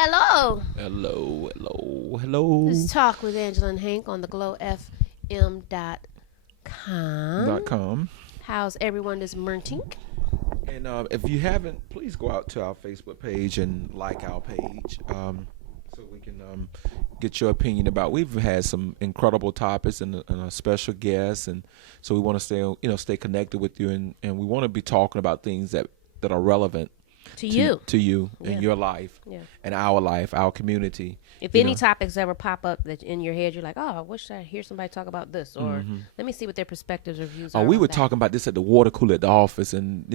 Hello. Hello, hello, hello. This is Talk with Angela and Hank on the glowfm.com. .com. How's everyone this morning? And if you haven't, please go out to our Facebook page and like our page, so we can get your opinion about. We've had some incredible topics and a special guest, and so we want to stay connected with you, and we want to be talking about things that are relevant To you. in Yeah. your life, Yeah. and our life, our community. If you any know. topics ever pop up that in your head, you're like, oh, I wish I hear somebody talk about this, or let me see what their perspectives or views are. We on were that. talking about this at the water cooler at the office, and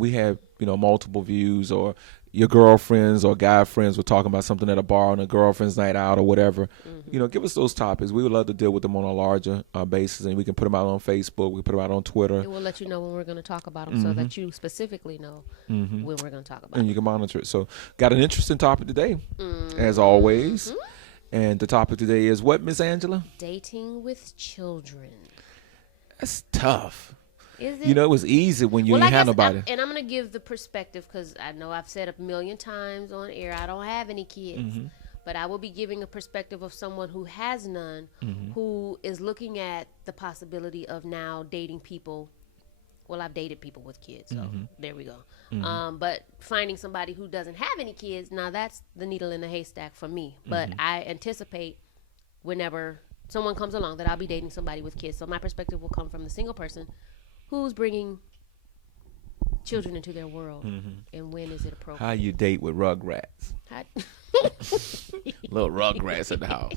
we had multiple views, or your girlfriends or guy friends were talking about something at a bar on a girlfriend's night out or whatever. Give us those topics. We would love to deal with them on a larger basis, and we can put them out on Facebook. We can put them out on Twitter, And we'll let you know when we're going to talk about them so that you specifically know when we're going to talk about and them. you can monitor it. So, got an interesting topic today, as always. And the topic today is what, Miss Angela? Dating with children. That's tough. Is it? It was easy when you Well, didn't I have guess nobody. and I'm going to give the perspective because I know I've said a million times on air, I don't have any kids. But I will be giving a perspective of someone who has none, who is looking at the possibility of now dating people. Well, I've dated people with kids, so there we go. But finding somebody who doesn't have any kids, now that's the needle in the haystack for me. But I anticipate whenever someone comes along that I'll be dating somebody with kids. So my perspective will come from the single person who's bringing children into their world, and when is it appropriate? How you date with rugrats? Little rugrats at the house.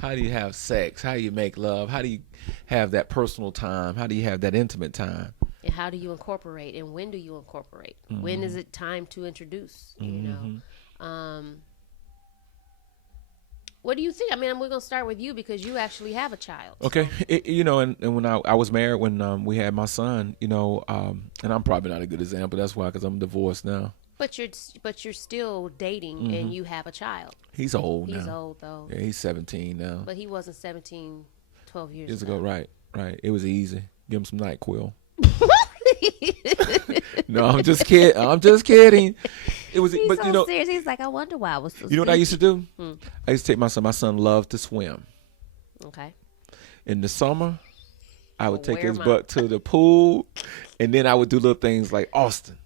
How do you have sex? How do you make love? How do you have that personal time? How do you have that intimate time? And how do you incorporate? And when do you incorporate? When is it time to introduce? What do you think? I mean, we're going to start with you because you actually have a child. Okay. And when I was married, when we had my son, and I'm probably not a good example. That's why, because I'm divorced now. But you're still dating and you have a child. He's old now. He's old, though. Yeah, he's 17 now. But he wasn't 17 12 years Years ago. ago, right. It was easy. Give him some NyQuil. No, I'm just kidding. It was, He's but so serious. He's like, I wonder why I was so you know what I used to do? Hmm. I used to take my son. My son loved to swim. Okay. In the summer, I would take wear his him butt out. to the pool, and then I would do little things like, Austin,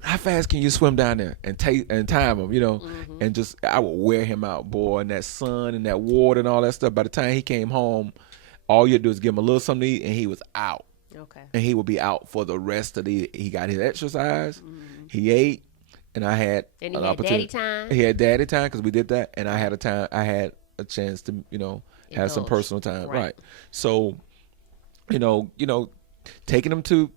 how fast can you swim down there? And time him, and just I would wear him out, boy, in that sun and that water and all that stuff. By the time he came home, all you had to do is give him a little something to eat, and he was out. Okay. And he would be out for the rest of he got his exercise, he ate, and I had And he an had opportunity. daddy time. He had daddy time because we did that, and I had a chance to, have some Indulge. personal time. Right. Right. So, taking them to,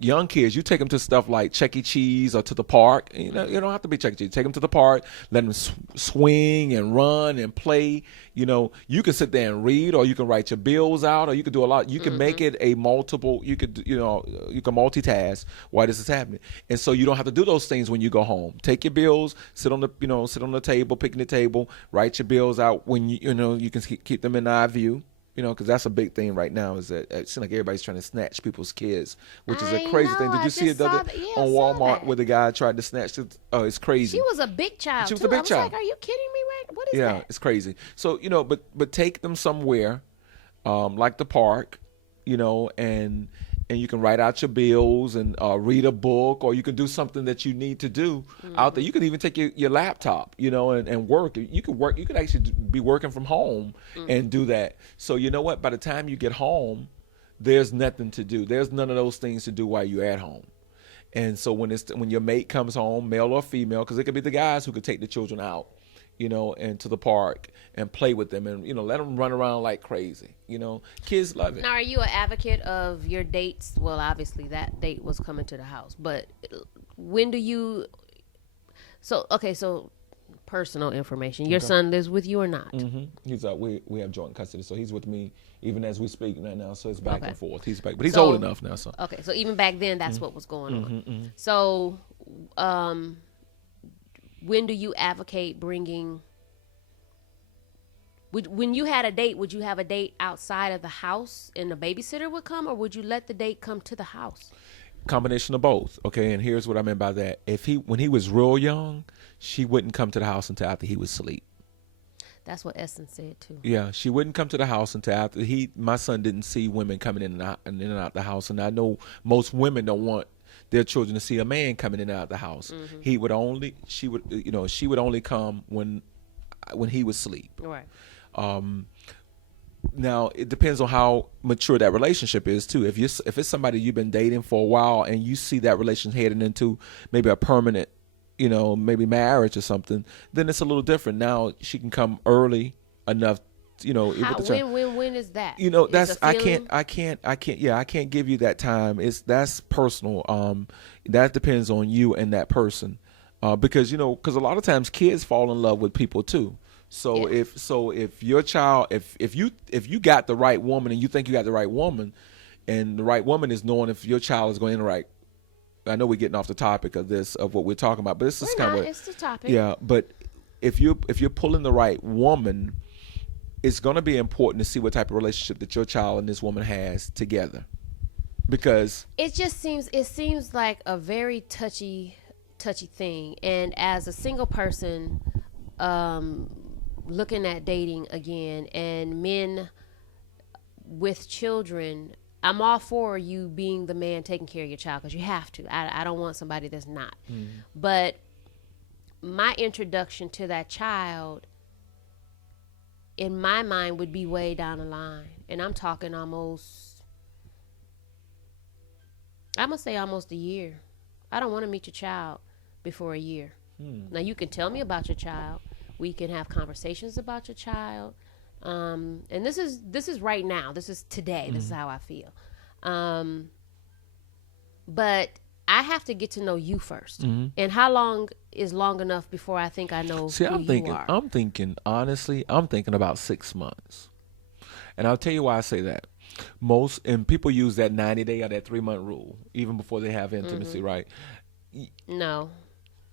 young kids, you take them to stuff like Chuck E. Cheese or to the park. You don't have to be Chuck E. Cheese. Take them to the park, let them swing and run and play. You can sit there and read, or you can write your bills out, or you can do a lot. You can make it a multiple. You could, you can multitask while this is happening, and so you don't have to do those things when you go home. Take your bills, sit on the table, picnic table, write your bills out when you can keep them in eye view. Because that's a big thing right now is that it seems like everybody's trying to snatch people's kids, which is a crazy thing. Did you see it on Walmart where the guy tried to snatch it? Oh, it's crazy. She was a big child. She was too. a big I was child. like, are you kidding me? What is Yeah, that? it's crazy. So, but take them somewhere, like the park, and you can write out your bills and read a book, or you can do something that you need to do out there. You can even take your laptop, and work. You could actually be working from home and do that. So you know what? By the time you get home, there's nothing to do. There's none of those things to do while you're at home. And so when your mate comes home, male or female, because it could be the guys who could take the children out, and to the park and play with them and, let them run around like crazy. Kids love it. Now, are you an advocate of your dates? Well, obviously that date was coming to the house, but when do you? So personal information. Your son lives with you or not? He's we have joint custody, so he's with me even as we speak right now. So it's back Okay. and forth. He's back, but he's So- old enough now. So Okay, so even back then, that's what was going on. So, when do you advocate bringing? When you had a date, would you have a date outside of the house and the babysitter would come, or would you let the date come to the house? Combination of both. Okay, and here's what I meant by that. When he was real young, she wouldn't come to the house until after he was asleep. That's what Essence said too. Yeah, she wouldn't come to the house until after my son didn't see women coming in and out the house, and I know most women don't want their children to see a man coming in and out the house. She would only come when he was asleep. Right. Now it depends on how mature that relationship is too. If it's somebody you've been dating for a while and you see that relationship heading into maybe a permanent, maybe marriage or something, then it's a little different. Now she can come early enough, when is that? That's I can't give you that time. That's personal. That depends on you and that person, because a lot of times kids fall in love with people too. So if your child, if you got the right woman and you think you got the right woman, and the right woman is knowing if your child is going to interact. I know we're getting off the topic of what we're talking about, but this is kind of it's the topic. Yeah, but if you're pulling the right woman, it's going to be important to see what type of relationship that your child and this woman has together, because it seems like a very touchy thing. And as a single person, looking at dating again, and men with children, I'm all for you being the man taking care of your child, because you have to. I don't want somebody that's not. But my introduction to that child, in my mind, would be way down the line. And I'm talking I'm going to say almost a year. I don't want to meet your child before a year. Now, you can tell me about your child. We can have conversations about your child. And this is right now. This is today. This is how I feel. But I have to get to know you first. And how long is long enough before I think I know you are? I'm thinking, honestly, I'm thinking about 6 months. And I'll tell you why I say that. And people use that 90-day or that 3-month rule, even before they have intimacy, right? No.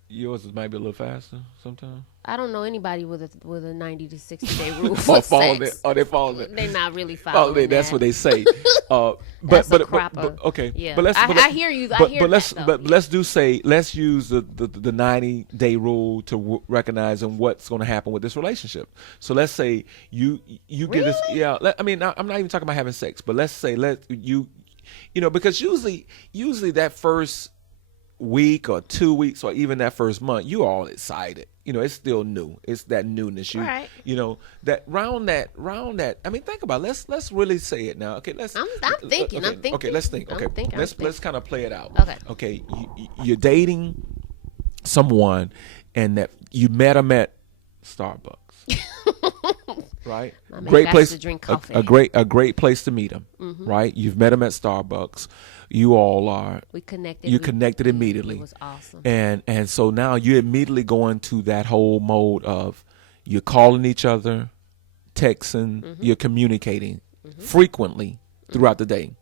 Yours might be a little faster sometimes. I don't know anybody with a 90 to 60 day rule They following it. They're not really following it. That's what they say. But okay. Yeah. But I hear you. Let's use the 90-day rule to recognize what's going to happen with this relationship. So let's say you get this. Yeah. I'm not even talking about having sex, but let's say because usually that first week or 2 weeks or even that first month, you all excited. It's still new. It's that newness. Right. That round that. Think about it. Let's really say it now. Okay. I'm thinking. Okay. Let's think. Okay. Let's kind of play it out. Okay. Okay. You're dating someone, and that you met them at Starbucks. Right. Great place to drink coffee. A great place to meet them. Right. You've met them at Starbucks. You all are. We connected. You connected immediately. It was awesome. And so now you immediately go into that whole mode of you're calling each other, texting, you're communicating frequently throughout the day.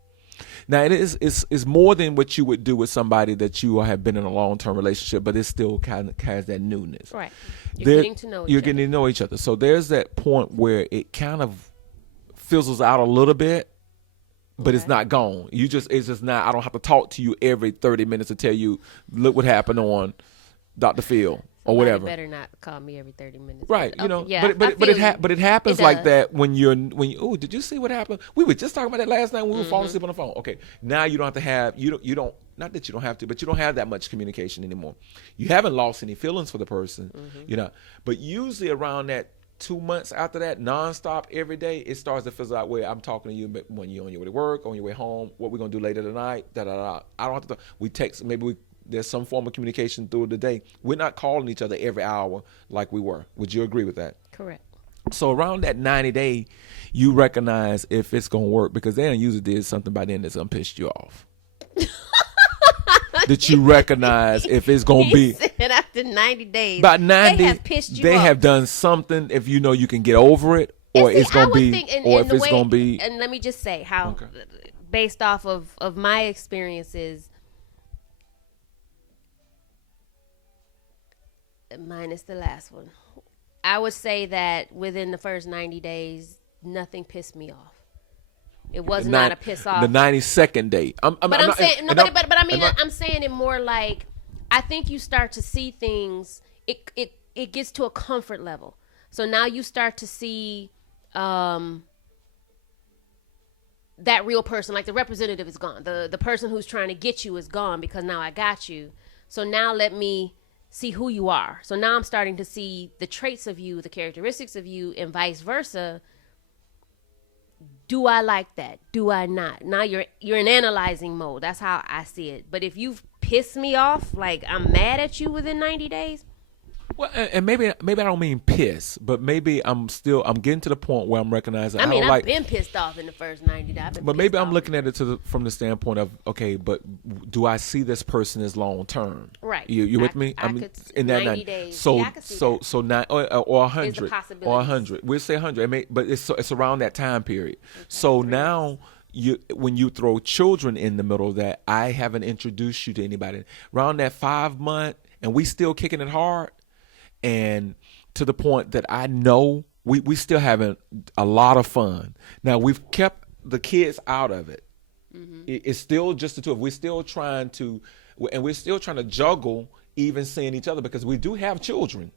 Now it's more than what you would do with somebody that you have been in a long-term relationship, but it still kind of has that newness. Right. You're getting to know each other. You're getting to know each other. So there's that point where it kind of fizzles out a little bit. But it's not gone. It's just not. I don't have to talk to you every 30 minutes to tell you, look what happened on Dr. Phil or whatever. Better not call me every 30 minutes. Right. Okay, yeah, but it happens like that when you oh, did you see what happened? We were just talking about that last night when we were falling asleep on the phone. Okay. Now you don't have to have you don't not that you don't have to, but you don't have that much communication anymore. You haven't lost any feelings for the person, but usually around that 2 months after that, nonstop every day, it starts to fizzle out where I'm talking to you when you're on your way to work, on your way home, what we're going to do later tonight, I don't have to we text, there's some form of communication through the day. We're not calling each other every hour like we were. Would you agree with that? Correct. So around that 90-day, you recognize if it's going to work, because they usually did something by then that's going to piss you off. That you recognize if it's going to be. Said after 90 days. About 90, they have pissed you they off. have done something if you know you can get over it, or it's going to be, or if it's going to be. And let me just say how, based off of my experiences, minus the last one, I would say that within the first 90 days, nothing pissed me off. It was not a piss off. The 92nd day. I'm saying I'm saying it more like I think you start to see things. It gets to a comfort level. So now you start to see that real person, like the representative is gone. The person who's trying to get you is gone because now I got you. So now let me see who you are. So now I'm starting to see the traits of you, the characteristics of you, and vice versa. Do I like that? Do I not? Now you're in analyzing mode. That's how I see it. But if you've pissed me off, like I'm mad at you within 90 days. Well, and maybe I don't mean piss, but maybe I'm getting to the point where I'm recognizing. I've been pissed off in the first 90 days. But maybe I'm looking at it from the standpoint of, okay, but do I see this person as long term? Right. You with me? I mean, in that 90 days. So yeah, I could see that. So 9 or 100 or 100. We'll say 100. But it's around that time period. Okay. So now. When you throw children in the middle of that, I haven't introduced you to anybody around that 5 month, and we still kicking it hard, and to the point that I know we still having a lot of fun. Now we've kept the kids out of it. Mm-hmm. It's still just the two of us. We're still trying to juggle even seeing each other because we do have children.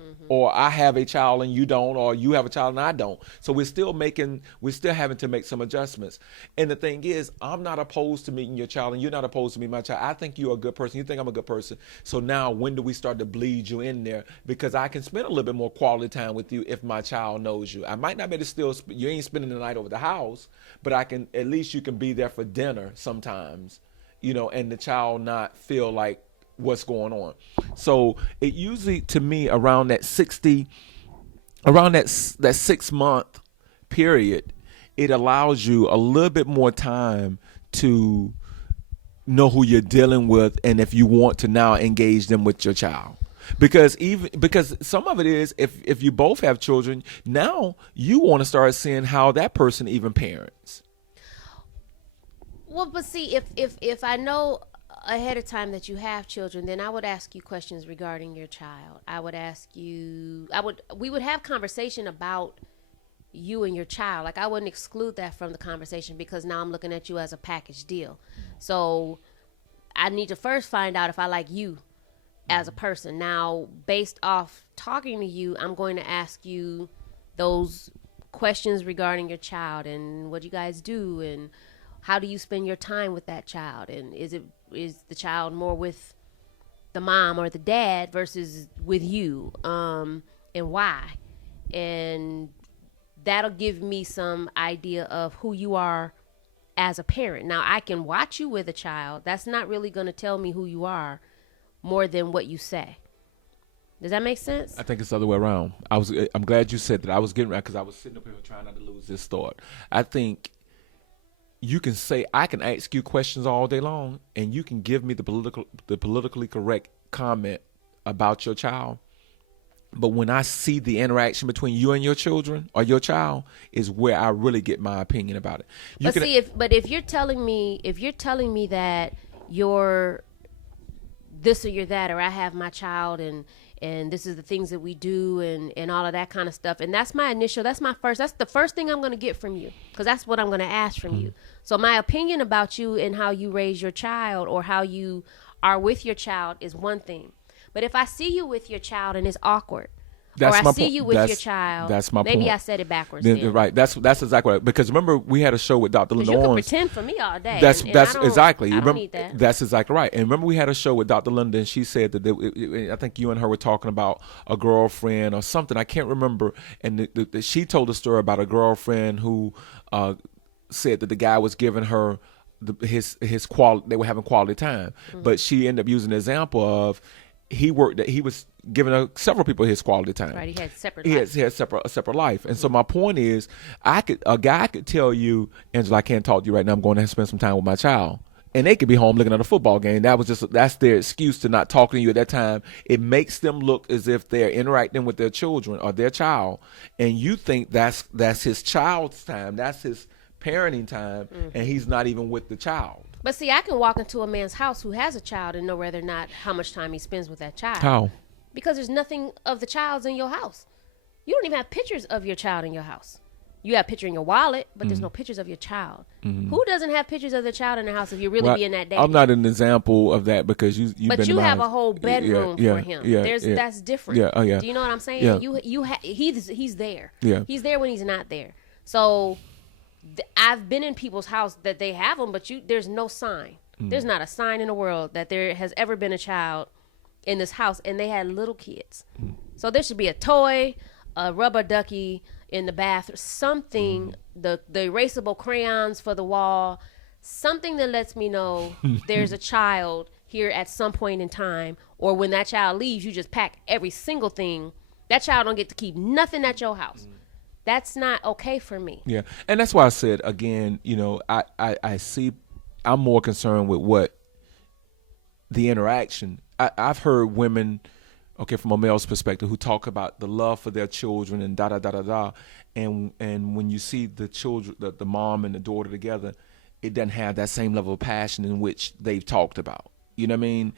Mm-hmm. Or I have a child and you don't, or you have a child and I don't. So we're still having to make some adjustments. And the thing is, I'm not opposed to meeting your child and you're not opposed to meeting my child. I think you're a good person. You think I'm a good person. So now when do we start to bleed you in there? Because I can spend a little bit more quality time with you if my child knows you. I might not be able to you ain't spending the night over the house, but at least you can be there for dinner sometimes, and the child not feel like what's going on. So it usually, to me, around that 6 month period, it allows you a little bit more time to know who you're dealing with and if you want to now engage them with your child. Because some of it is if you both have children, now you want to start seeing how that person even parents. Well, but see, if I know ahead of time that you have children, then I would ask you questions regarding your child. We would have conversation about you and your child. Like I wouldn't exclude that from the conversation because now I'm looking at you as a package deal. So I need to first find out if I like you as a person. Now, based off talking to you, I'm going to ask you those questions regarding your child and what you guys do and how do you spend your time with that child, and is the child more with the mom or the dad versus with you, and why? And that'll give me some idea of who you are as a parent. Now, I can watch you with a child. That's not really going to tell me who you are more than what you say. Does that make sense? I think it's the other way around. I'm glad you said that. I was getting right because I was sitting up here trying not to lose this thought. I think you can say, I can ask you questions all day long and you can give me the politically correct comment about your child. But when I see the interaction between you and your children or your child is where I really get my opinion about it. If you're telling me that you're this or you're that, or I have my child and this is the things that we do and all of that kind of stuff. And that's the first thing I'm going to get from you, because that's what I'm going to ask from you. So my opinion about you and how you raise your child or how you are with your child is one thing. But if I see you with your child and it's awkward, or I see you with your child, that's my point. Maybe I said it backwards. Then. Right. That's exactly right. Because remember, we had a show with Dr. Linda Owens. You can pretend for me all day. That's exactly. I don't need that. That's exactly right. And remember, we had a show with Dr. Linda, and she said that I think you and her were talking about a girlfriend or something. I can't remember. And she told a story about a girlfriend who said that the guy was giving her his quality. They were having quality time, but she ended up using the example of he was giving several people his quality time. Right, he had separate. He had a separate life, and so my point is, a guy could tell you, Angela, I can't talk to you right now. I'm going to spend some time with my child, and they could be home looking at a football game. That's their excuse to not talking to you at that time. It makes them look as if they're interacting with their children or their child, and you think that's his child's time. That's his parenting time, and he's not even with the child. But see, I can walk into a man's house who has a child and know whether or not how much time he spends with that child. How? Because there's nothing of the child's in your house. You don't even have pictures of your child in your house. You have a picture in your wallet, but there's no pictures of your child. Who doesn't have pictures of their child in their house if you're really being that daddy? I'm not an example of that because you. But you have a whole bedroom for him. That's different. Yeah, oh yeah. Do you know what I'm saying? Yeah. He's there. Yeah. He's there when he's not there. So I've been in people's house that they have them, but there's no sign. There's not a sign in the world that there has ever been a child in this house, and they had little kids. So there should be a toy, a rubber ducky in the bathroom, something, the erasable crayons for the wall, something that lets me know there's a child here at some point in time, or when that child leaves, you just pack every single thing. That child don't get to keep nothing at your house. That's not okay for me. Yeah, and that's why I said, again, I see, I'm more concerned with what the interaction. I've heard women, okay, from a male's perspective, who talk about the love for their children and da-da-da-da-da. And when you see the children, the mom and the daughter together, it doesn't have that same level of passion in which they've talked about. You know what I mean?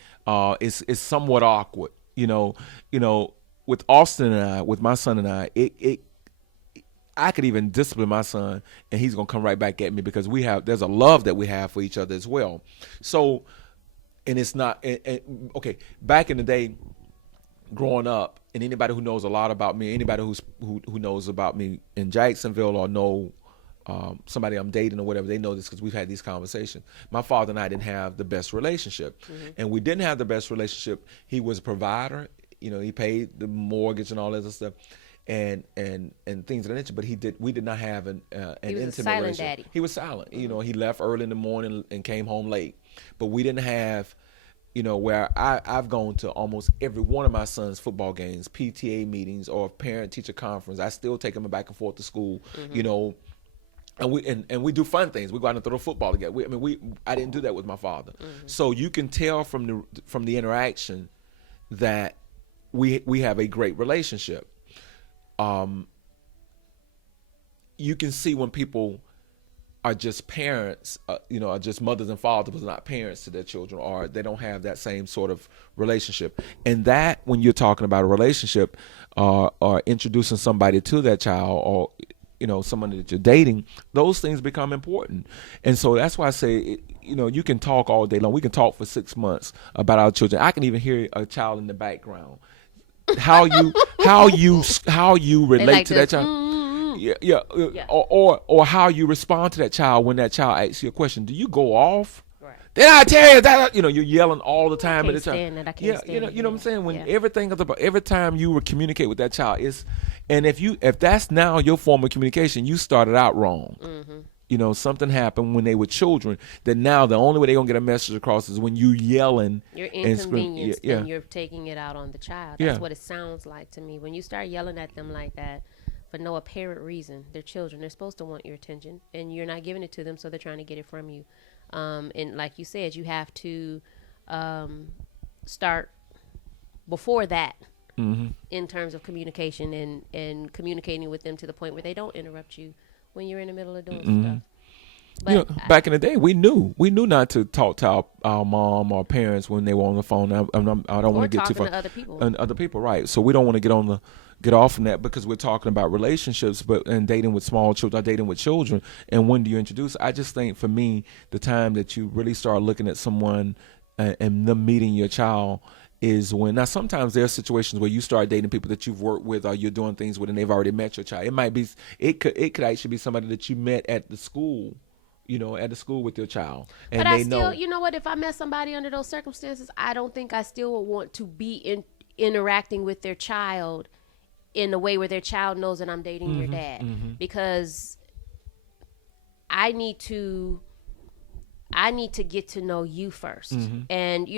It's somewhat awkward. With Austin and I, with my son and I, I could even discipline my son and he's gonna come right back at me because there's a love that we have for each other as well. So, and it's not okay. Back in the day, growing up, and anybody who knows a lot about me, anybody who knows about me in Jacksonville or know somebody I'm dating or whatever, they know this because we've had these conversations. My father and I didn't have the best relationship, and we didn't have the best relationship. He was a provider, he paid the mortgage and all that other stuff, and things of that nature. But we did not have an intimate silent relationship. daddy. He was silent. He left early in the morning and came home late. But we didn't have, where I've gone to almost every one of my son's football games, PTA meetings, or parent-teacher conference. I still take them back and forth to school, and we do fun things. We go out and throw the football together. I didn't do that with my father. So you can tell from the interaction that we have a great relationship. You can see when people are just parents, are just mothers and fathers, but not parents to their children, or they don't have that same sort of relationship. And that, when you're talking about a relationship, or introducing somebody to that child, or someone that you're dating, those things become important. And so that's why I say, you can talk all day long. We can talk for 6 months about our children. I can even hear a child in the background. How you relate to that child. Yeah. Or how you respond to that child when that child asks you a question. Do you go off? Right. Then I tell you that you're yelling all the time at the child. I can't stand you know what I'm saying? When everything is about, every time you communicate with that child and if that's now your form of communication, you started out wrong. Something happened when they were children that now the only way they're gonna get a message across is when you yelling. You're inconvenienced and you're taking it out on the child. That's what it sounds like to me. When you start yelling at them like that for no apparent reason, they're children. They're supposed to want your attention, and you're not giving it to them, so they're trying to get it from you. And like you said, you have to start before that in terms of communication and communicating with them to the point where they don't interrupt you when you're in the middle of doing stuff. But back in the day, we knew not to talk to our mom or parents when they were on the phone. I don't want to get too far. To other people. And other people, right? So we don't want to get off from that because we're talking about relationships, and dating with small children, dating with children. And when do you introduce? I just think for me, the time that you really start looking at someone and them meeting your child is when. Now, sometimes there are situations where you start dating people that you've worked with or you're doing things with, and they've already met your child. It could actually be somebody that you met at the school. At the school with your child. And but I still, you know what, if I met somebody under those circumstances, I don't think I still would want to be interacting with their child in a way where their child knows that I'm dating your dad. Because I need to get to know you first. And,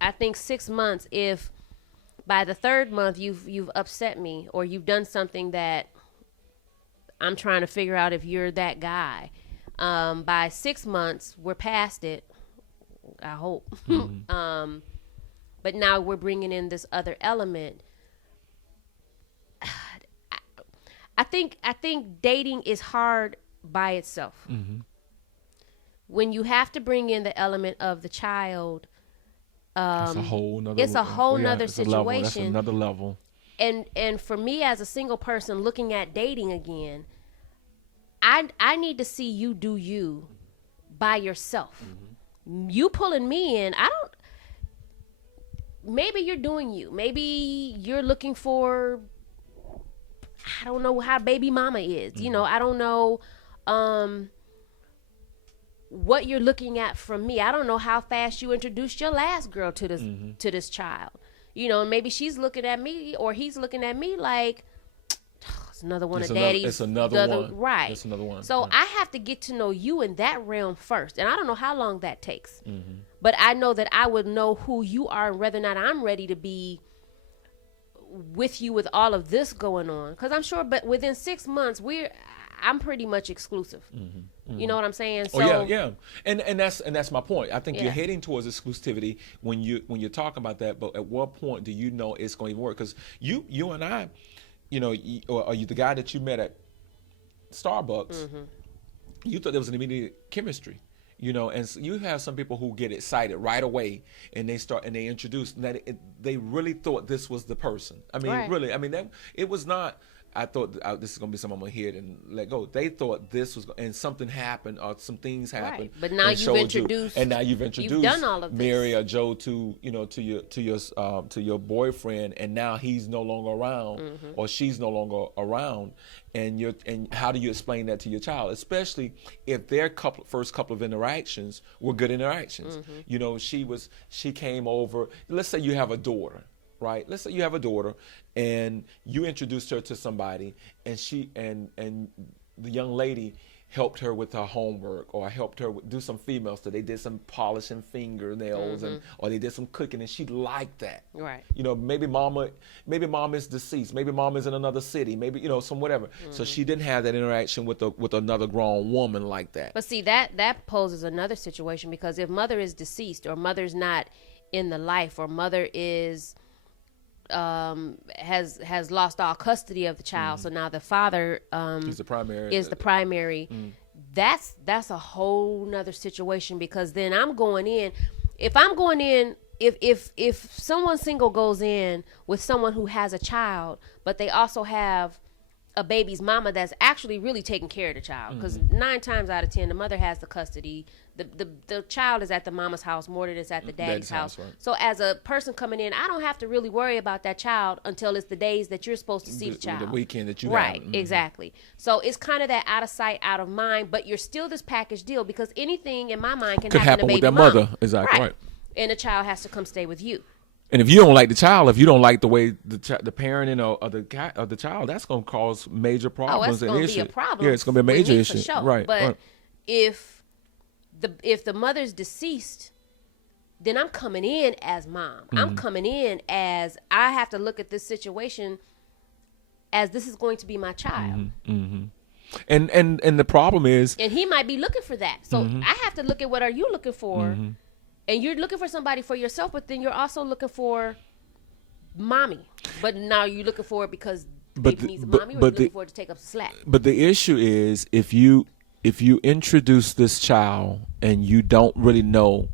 I think 6 months, if by the third month you've upset me or you've done something that I'm trying to figure out if you're that guy, by 6 months, we're past it, I hope. But now we're bringing in this other element. I think dating is hard by itself. When you have to bring in the element of the child, it's a whole nother situation. That's another level. And for me as a single person looking at dating again, I need to see you do you by yourself. You pulling me in, I don't. Maybe you're doing you. Maybe you're looking for. I don't know how baby mama is. You know, I don't know what you're looking at from me. I don't know how fast you introduced your last girl to this child. You know, maybe she's looking at me or he's looking at me like, it's another one of daddy's. It's another one. Right. It's another one. So I have to get to know you in that realm first. And I don't know how long that takes. But I know that I would know who you are and whether or not I'm ready to be with you with all of this going on. Because I'm sure, but within 6 months, I'm pretty much exclusive. You know what I'm saying? So, yeah. And that's my point. I think you're heading towards exclusivity when you're talking about that. But at what point do you know it's going to work? Because you and I, you know, or you the guy that you met at Starbucks, you thought there was an immediate chemistry. You know, and so you have some people who get excited right away, and they introduce that they really thought this was the person. I mean, really, I mean, it was not. I thought this is gonna be something I'm gonna hit and let go. They thought this was, and something happened or some things happened. But now you've introduced, you've done all of this. Mary or Joe to your boyfriend, and now he's no longer around or she's no longer around, and how do you explain that to your child, especially if their first couple of interactions were good interactions? You know, she came over. Let's say you have a daughter. Right. Let's say you have a daughter, and you introduced her to somebody, and she and the young lady helped her with her homework, or helped her do some female stuff. They did some polishing fingernails, or they did some cooking, and she liked that. Right. You know, maybe mom is deceased. Maybe mom is in another city. Maybe, you know, some whatever. So she didn't have that interaction with another grown woman like that. But see, that poses another situation, because if mother is deceased, or mother's not in the life, or mother is has lost all custody of the child, so now the father is the primary. That's a whole nother situation, because then I'm going in. If someone single goes in with someone who has a child, but they also have a baby's mama that's actually really taking care of the child, because 9 times out of 10 the mother has the custody. The child is at the mama's house more than it's at the daddy's house. Right. So as a person coming in, I don't have to really worry about that child until it's the days that you're supposed to see the child. The weekend that you right, have. Exactly. So it's kind of that out of sight, out of mind, but you're still this package deal, because anything in my mind can happen to baby with their mama. Mother. Exactly right. And the child has to come stay with you. And if you don't like the child, if you don't like the way the parenting of the child, that's going to cause major problems. It's going to be a problem. Yeah, it's going to be a major issue. For sure. Right. But right. if the mother's deceased, then I'm coming in as mom. I'm coming in as, I have to look at this situation as this is going to be my child. And the problem is, and he might be looking for that. So I have to look at, what are you looking for? And you're looking for somebody for yourself, but then you're also looking for mommy. But now you're looking for it because baby needs a mommy, or you're looking for it to take up slack. But the issue is, if you introduce this child and you don't really know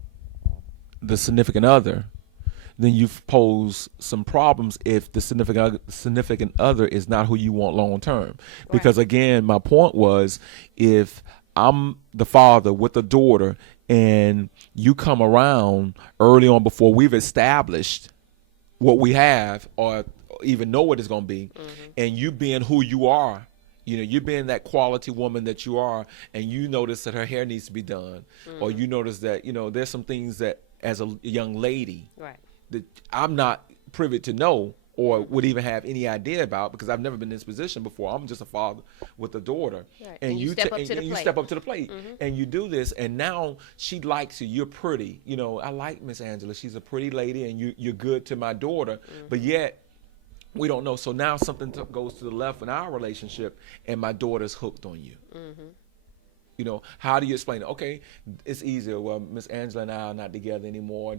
the significant other, then you've posed some problems if the significant other is not who you want long term. Because again, my point was, if I'm the father with a daughter and you come around early on before we've established what we have or even know what it's going to be, and you being who you are, you know, you being that quality woman that you are, and you notice that her hair needs to be done, or you notice that, you know, there's some things that as a young lady that I'm not privy to know or would even have any idea about, because I've never been in this position before. I'm just a father with a daughter. Right. And you step up to the plate. And you do this, and now she likes you. You're pretty. You know, I like Miss Angela. She's a pretty lady, and you're good to my daughter. But yet, we don't know. So now something goes to the left in our relationship, and my daughter's hooked on you. You know, how do you explain it? Okay, it's easier. Well, Miss Angela and I are not together anymore,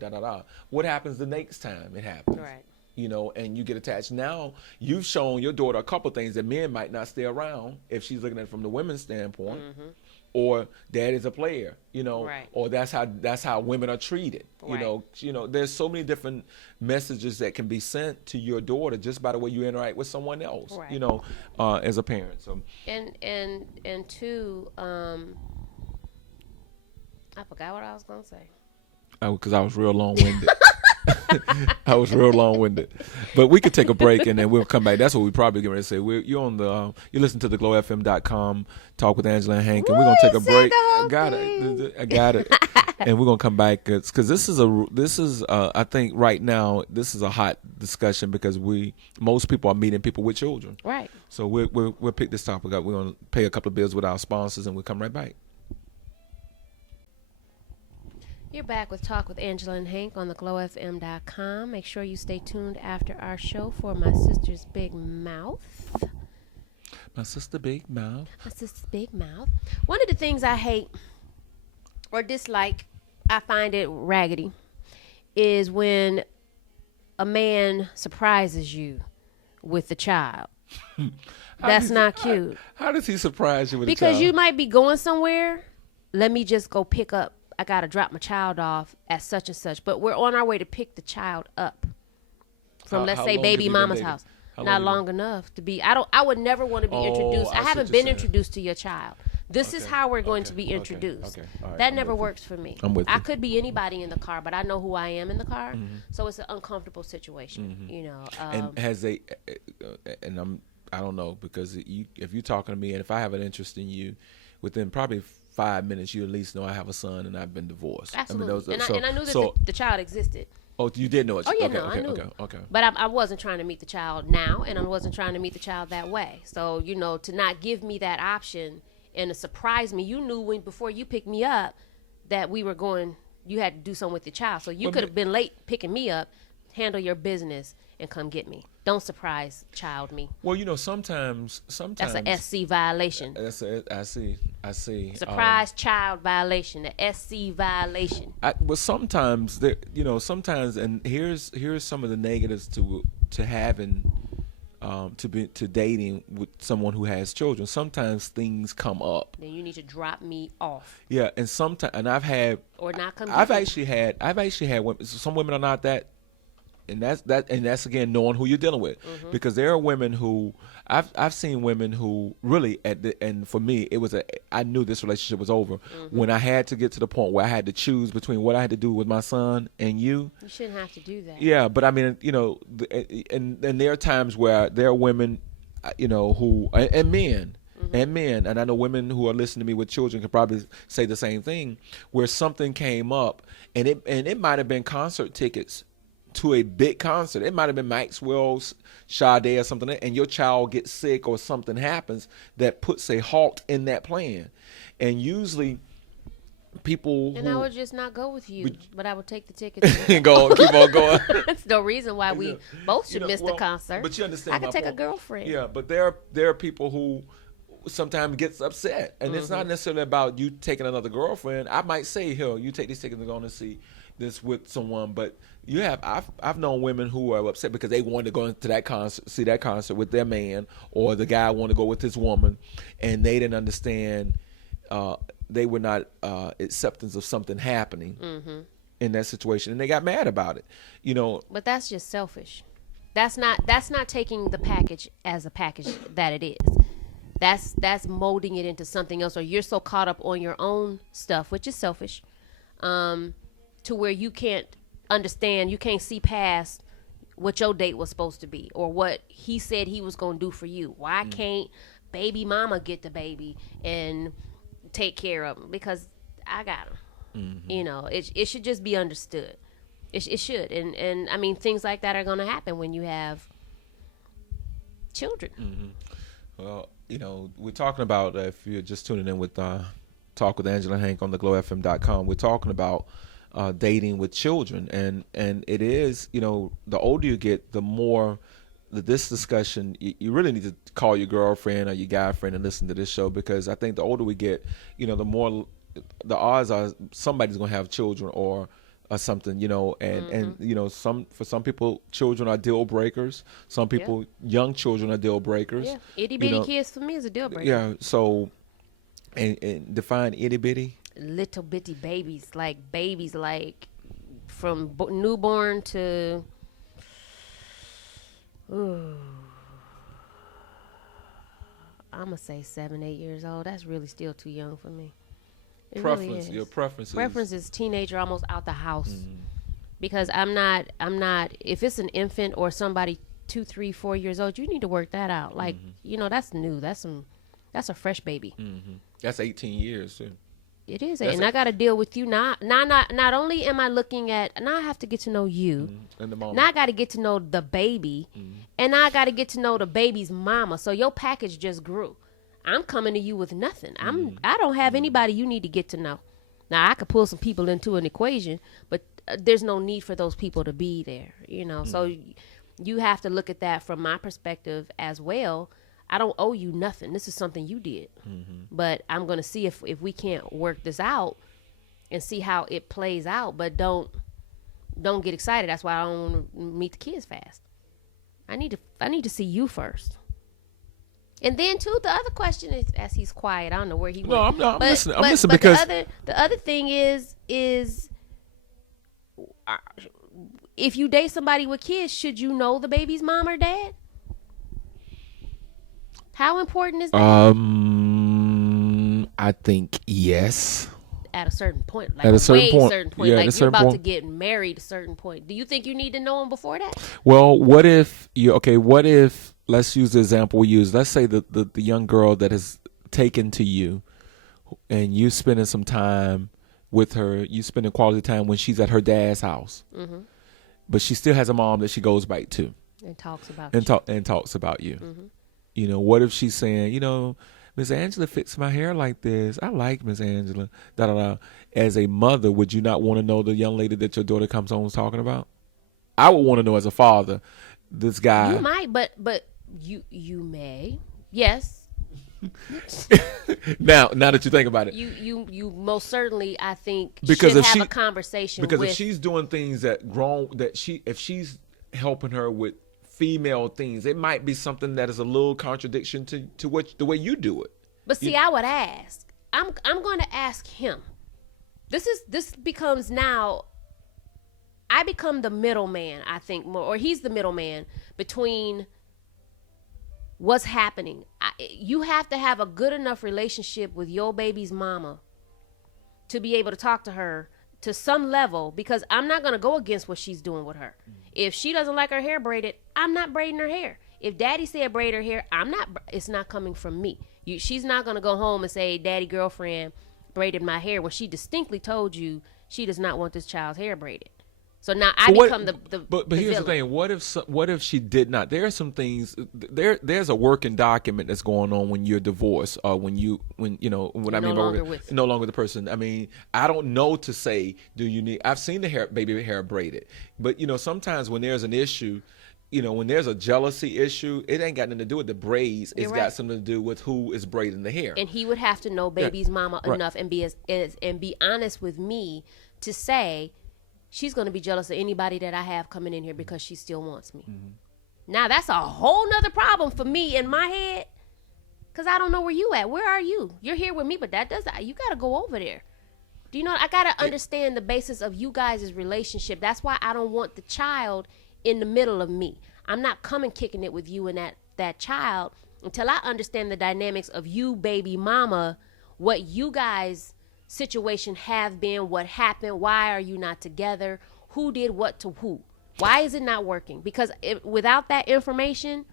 What happens the next time it happens? Right. You know, and you get attached. Now you've shown your daughter a couple things that men might not stay around if she's looking at it from the women's standpoint. or dad is a player, Right. or that's how women are treated. Right. There's so many different messages that can be sent to your daughter just by the way you interact with someone else, Right. as a parent. So and two, I forgot what I was gonna say. because I was real long-winded. I was real long-winded, but we could take a break and then we'll come back. That's what we probably going to say. You're on the you listen to the glowfm.com talk with Angela and Hank, and we're gonna take a break. I got it, and we're gonna come back because this is I think right now this is a hot discussion because most people are meeting people with children. Right. So we'll pick this topic up. We're gonna pay a couple of bills with our sponsors, and we'll come right back. You're back with Talk with Angela and Hank on the glowfm.com. Make sure you stay tuned after our show for my sister's big mouth. My sister big mouth. My sister's big mouth. One of the things I hate or dislike, I find it raggedy, is when a man surprises you with the child. That's not cute. How does he surprise you with a child? Because you might be going somewhere. Let me just go pick up. I got to drop my child off at such and such. But we're on our way to pick the child up from, let's say, baby mama's house. Not long enough to be. I would never want to be introduced. I haven't been introduced to your child. This is how we're going to be introduced. Right, that never works for me. I'm with you. I could be anybody in the car, but I know who I am in the car. So it's an uncomfortable situation, And has they, and I don't know, because if you're talking to me and if I have an interest in you, within probably 5 minutes, you at least know I have a son and I've been divorced. Absolutely. And I knew that the child existed. Oh, you did know it? Oh, yeah, I knew. Okay. But I wasn't trying to meet the child now, and I wasn't trying to meet the child that way. So, to not give me that option and to surprise me, you knew before you picked me up that you had to do something with the child. So you could have been late picking me up, handle your business, and come get me. Don't surprise child me. Well, sometimes that's a SC violation. I see. Surprise child violation, the SC violation. But sometimes sometimes, and here's some of the negatives to having to dating with someone who has children. Sometimes things come up. Then you need to drop me off. Yeah, and sometimes, and I've had, or not come. I've actually had women. Some women are not that. And that's again knowing who you're dealing with, because there are women who I've seen women who really and for me I knew this relationship was over when I had to get to the point where I had to choose between what I had to do with my son and you. You shouldn't have to do that. Yeah, but I mean, and there are times where there are women, who and men. And men, and I know women who are listening to me with children can probably say the same thing, where something came up and it might have been concert tickets to a big concert. It might have been Maxwell's Sade or something, and your child gets sick or something happens that puts a halt in that plan. And usually people I would just not go with you, but I would take the tickets and keep on going. That's no reason why we both should miss the concert. But you understand, I could take a girlfriend. Yeah, but there are people who sometimes gets upset, and it's not necessarily about you taking another girlfriend. I might say, "Here, you take these tickets and go and see this with someone," but I've known women who are upset because they wanted to go into that concert, see that concert with their man, or the guy wanted to go with his woman, and they didn't understand. They were not acceptance of something happening in that situation, and they got mad about it. But that's just selfish. That's not taking the package as a package that it is. That's molding it into something else, or you're so caught up on your own stuff, which is selfish, to where you can't understand, you can't see past what your date was supposed to be or what he said he was going to do for you. Why can't baby mama get the baby and take care of him? Because I got him. It should just be understood. It should. And I mean, things like that are going to happen when you have children. Well, we're talking about, if you're just tuning in with Talk with Angela and Hank on the glowfm.com, we're talking about dating with children, and it is, the older you get, the more this discussion, you really need to call your girlfriend or your guy friend and listen to this show, because I think the older we get, the more the odds are somebody's going to have children or something, and for some people, children are deal breakers. Some people, young children are deal breakers. Yeah, itty bitty kids for me is a deal breaker. Yeah, so And define itty bitty. Little bitty babies, like from newborn to. Ooh, I'm gonna say 7, 8 years old. That's really still too young for me. It Preference, really is. your preference. Preference is teenager, almost out the house. Because I'm not. If it's an infant or somebody 2, 3, 4 years old, you need to work that out. Like that's new. That's a fresh baby. That's 18 years too. It is, and I got to deal with you now. Not only am I looking at, now I have to get to know you. And the mama. Now I got to get to know the baby, and now I got to get to know the baby's mama. So your package just grew. I'm coming to you with nothing. I don't have anybody you need to get to know. Now I could pull some people into an equation, but there's no need for those people to be there. So you have to look at that from my perspective as well. I don't owe you nothing. This is something you did. But I'm going to see if we can't work this out and see how it plays out. But don't get excited. That's why I don't want to meet the kids fast. I need to see you first. And then too, the other question is, as he's quiet, I don't know where he went. No, I'm not. I'm listening because the other thing is if you date somebody with kids, should you know the baby's mom or dad? How important is that? I think yes. At a certain point, like at a certain point, yeah, like you're about to get married. A certain point. Do you think you need to know him before that? Well, what if let's use the example we use. Let's say the young girl that is taken to you, and you spending some time with her. You spending quality time when she's at her dad's house, but she still has a mom that she goes back to and talks about talks about you. What if she's saying, Miss Angela fixed my hair like this. I like Miss Angela. Da da da. As a mother, would you not want to know the young lady that your daughter comes home talking about? I would want to know as a father. This guy. You might, but you may. Yes. Now that you think about it, you most certainly, I think, because should have a conversation. Because if she's doing things if she's helping her with female things, it might be something that is a little contradiction to the way you do it. But see, I would ask. I'm going to ask him. This becomes now. I become the middleman, I think, more, or he's the middleman between what's happening. You have to have a good enough relationship with your baby's mama to be able to talk to her to some level, because I'm not going to go against what she's doing with her. If she doesn't like her hair braided, I'm not braiding her hair. If daddy said braid her hair, it's not coming from me. She's not going to go home and say, daddy girlfriend braided my hair, when she distinctly told you she does not want this child's hair braided. So now I become the But the here's villain. the thing. What if she did not? There are some things. There's a working document that's going on when you're divorced, or when I mean no longer with the person. I mean, I don't know to say, do you need? I've seen the baby hair braided, but sometimes when there's an issue, when there's a jealousy issue, it ain't got nothing to do with the braids. It's got something to do with who is braiding the hair. And he would have to know baby's mama enough and be and be honest with me to say, she's going to be jealous of anybody that I have coming in here because she still wants me. Now, that's a whole nother problem for me in my head, because I don't know where you at. Where are you? You're here with me, but you got to go over there. Do you know? I got to understand the basis of you guys' relationship. That's why I don't want the child in the middle of me. I'm not coming kicking it with you and that child until I understand the dynamics of you, baby mama, what you guys situation have been, what happened, why are you not together, who did what to who, why is it not working? Because without that information,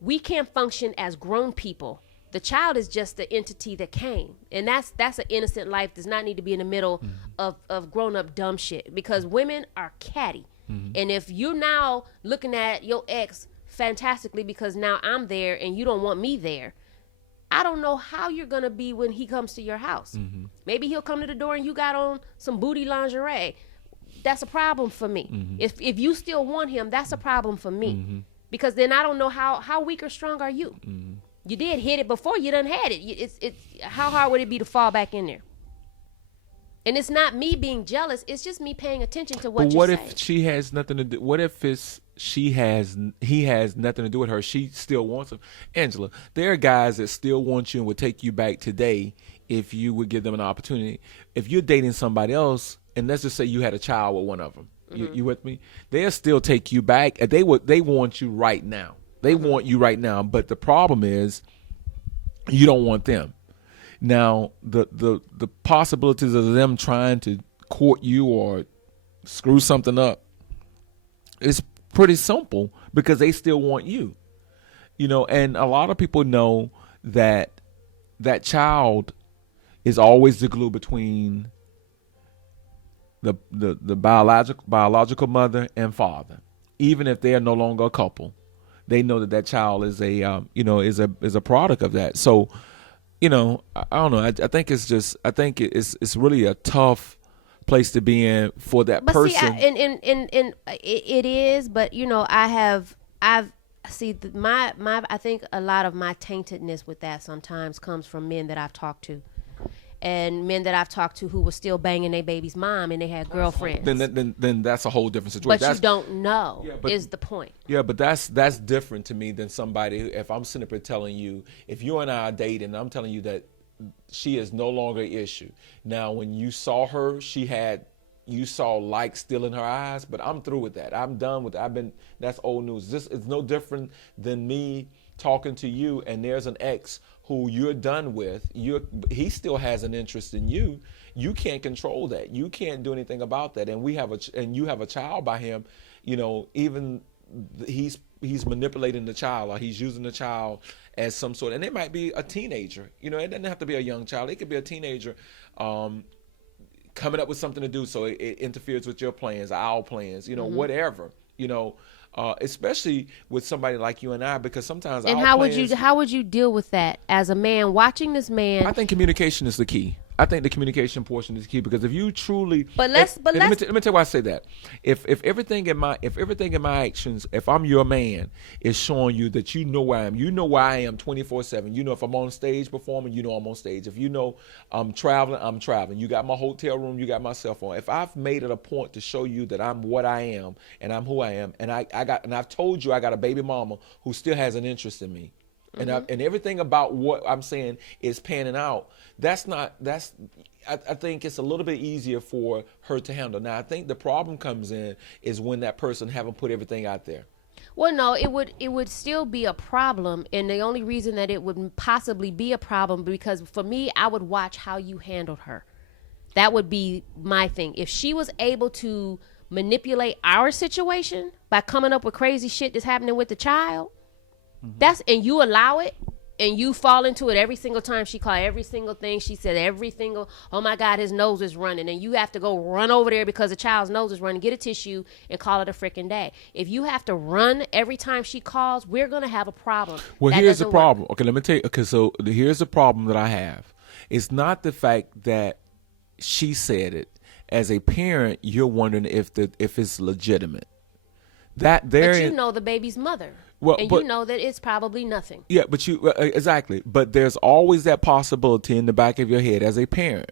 we can't function as grown people. The child is just the entity that came, and that's an innocent life. Does not need to be in the middle of grown up dumb shit, because women are catty. And if you're now looking at your ex fantastically because now I'm there and you don't want me there, I don't know how you're going to be when he comes to your house. Maybe he'll come to the door and you got on some booty lingerie. That's a problem for me. If you still want him, that's a problem for me. Because then I don't know how weak or strong are you. You did hit it before, you done had it. It's how hard would it be to fall back in there? And it's not me being jealous. It's just me paying attention to what you say. But what if she has nothing to do? What if it's he has nothing to do with her. She still wants him. Angela, there are guys that still want you and would take you back today if you would give them an opportunity. If you're dating somebody else, and let's just say you had a child with one of them, you with me? They'll still take you back. They want you right now. They want you right now. But the problem is, you don't want them. Now, the possibilities of them trying to court you or screw something up is pretty simple because they still want you. And a lot of people know that child is always the glue between the biological mother and father. Even if they are no longer a couple, they know that child is a product of that. So, I don't know. I think it's really a tough place to be in for that person. See, it is, but I think a lot of my taintedness with that sometimes comes from men that I've talked to. And men that I've talked to who were still banging their baby's mom and they had girlfriends. Then that's a whole different situation. But you don't know is the point. Yeah, but that's different to me than somebody. If I'm sitting up here telling you, if you and I are dating, I'm telling you that she is no longer an issue. Now, when you saw her, you saw light still in her eyes, but I'm through with that. I'm done with that. That's old news. This is no different than me talking to you and there's an ex who you're done with. He still has an interest in you. You can't control that. You can't do anything about that. And you have a child by him. Even he's manipulating the child, or he's using the child as some sort. And it might be a teenager. It doesn't have to be a young child. It could be a teenager coming up with something to do, so it interferes with your plans, our plans. Whatever. Especially with somebody like you and I, because sometimes. And how would you deal with that as a man watching this man? I think communication is the key. I think the communication portion is key, because if you truly. Let me tell you why I say that. If everything in my actions, if I'm your man, is showing you that you know where I am. You know where I am 24/7. If I'm on stage performing, I'm on stage. If I'm traveling, I'm traveling. You got my hotel room, you got my cell phone. If I've made it a point to show you that I'm what I am and I'm who I am, and I've told you I got a baby mama who still has an interest in me. And everything about what I'm saying is panning out. I think it's a little bit easier for her to handle. Now, I think the problem comes in is when that person haven't put everything out there. Well, no, it would still be a problem, and the only reason that it would possibly be a problem, because for me, I would watch how you handled her. That would be my thing. If she was able to manipulate our situation by coming up with crazy shit that's happening with the child, and you allow it, and you fall into it every single time she called, every single thing she said, oh my God, his nose is running, and you have to go run over there because the child's nose is running, get a tissue and call it a freaking day. If you have to run every time she calls, we're going to have a problem. Well, here's the problem. Okay, let me tell you. Okay, so here's the problem that I have. It's not the fact that she said it. As a parent, you're wondering if it's legitimate. But you know the baby's mother. Well, you know that it's probably nothing. Yeah, but exactly. But there's always that possibility in the back of your head as a parent.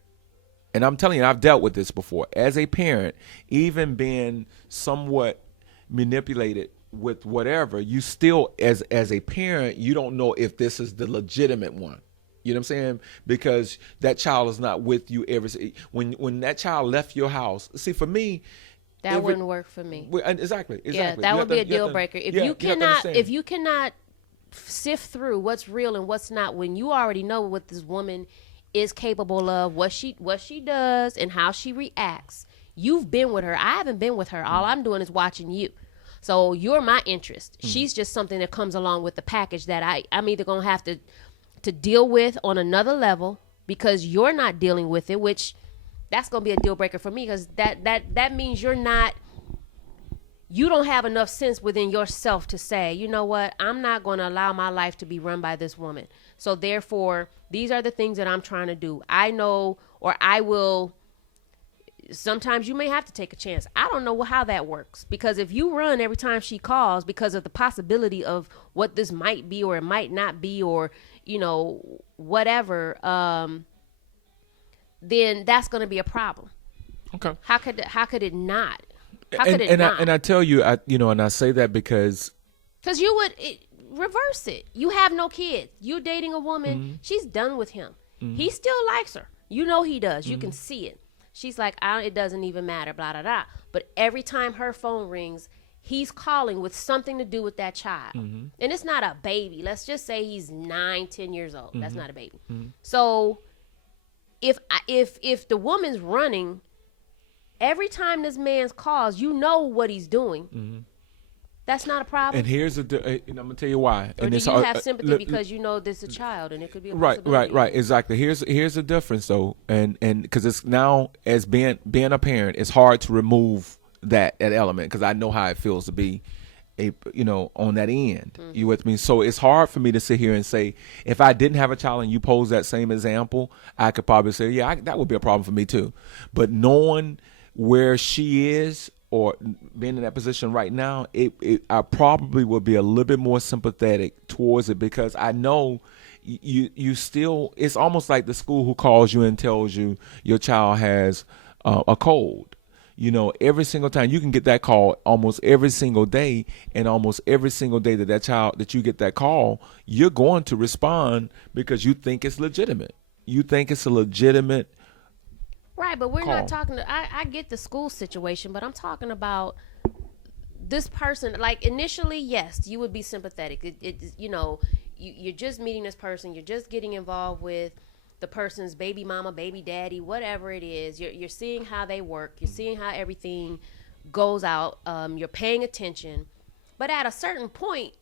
And I'm telling you, I've dealt with this before. As a parent, even being somewhat manipulated with whatever, you still, as a parent, you don't know if this is the legitimate one. You know what I'm saying? Because that child is not with you when that child left your house. See, for me, that wouldn't work for me. Exactly. Yeah, that would be a deal breaker. If you cannot sift through what's real and what's not, when you already know what this woman is capable of, what she does and how she reacts. You've been with her. I haven't been with her. All I'm doing is watching you. So you're my interest. She's just something that comes along with the package that I'm either going to have to deal with on another level because you're not dealing with it, which that's going to be a deal breaker for me, because that means you don't have enough sense within yourself to say, you know what, I'm not going to allow my life to be run by this woman. So therefore, these are the things that I'm trying to do. I know, or I will, sometimes you may have to take a chance. I don't know how that works, because if you run every time she calls because of the possibility of what this might be or it might not be, or, whatever, then that's going to be a problem. Okay. How could it not? How could it not? And I tell you, and I say that because you would reverse it. You have no kids. You're dating a woman. Mm-hmm. She's done with him. Mm-hmm. He still likes her. You know he does. You can see it. She's like, it doesn't even matter, blah, blah, blah. But every time her phone rings, he's calling with something to do with that child. And it's not a baby. Let's just say he's 9, 10 years old. That's not a baby. So if the woman's running, every time this man calls, you know what he's doing. That's not a problem. And here's and I'm gonna tell you why. Or and do you have sympathy because you know this is a child and it could be a possibility? Right. Exactly. Here's the difference though, and because it's now as being a parent, it's hard to remove that element because I know how it feels to be on that end. You with me? So it's hard for me to sit here and say if I didn't have a child and you pose that same example, I could probably say that would be a problem for me too. But knowing where she is or being in that position right now, I probably would be a little bit more sympathetic towards it because I know you still. It's almost like the school who calls you and tells you your child has a cold. Every single time you can get that call almost every single day, and almost every single day that you get that call, you're going to respond because you think it's legitimate. You think it's a legitimate. Right, but we're not talking. I get the school situation, but I'm talking about this person. Like initially, yes, you would be sympathetic. You're just meeting this person. You're just getting involved with the person's baby mama, baby daddy, whatever it is. You're seeing how they work. You're seeing how everything goes out. You're paying attention, but at a certain point,